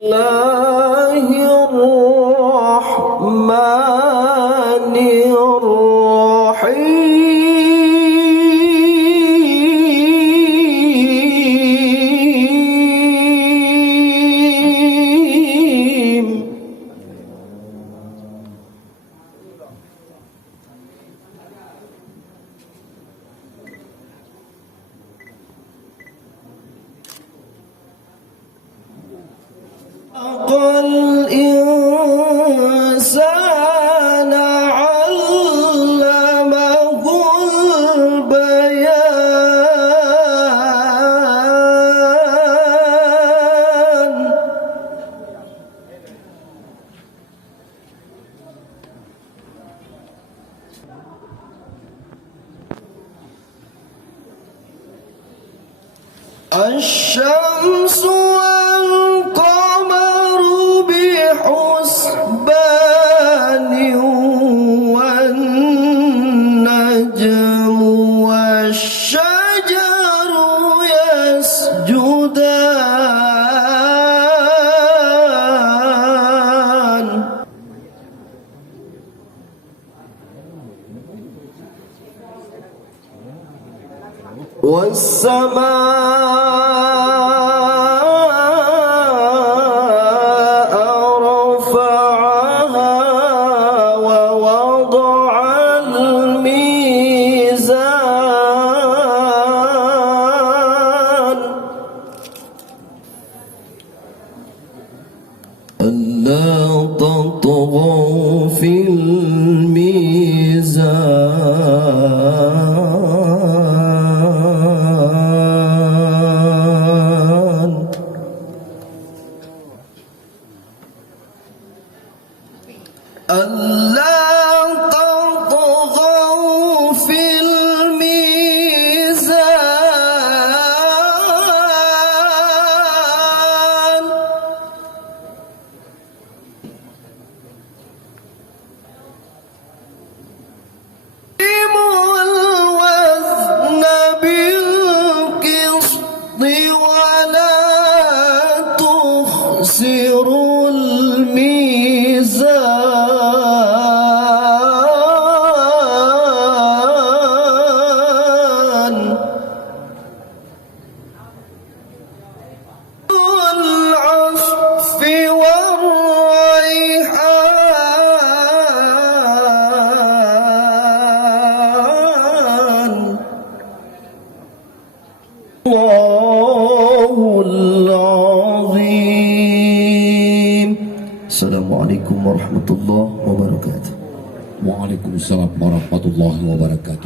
الله الرحمن الرحيم الإنسان علمه البيان الشمس والقمر بحسبان والنجم والشجر يسجدان والسماء رفعها ووضع الميزان ألا تطغوا في الميزان ألا تطغوا في الميزان أقيموا الوزن بالقسط ولا تخسروا الميزان والعصف والريحان الله العظيم. السلام عليكم ورحمة الله وبركاته. Waalaikumsalam warahmatullahi wabarakatuh.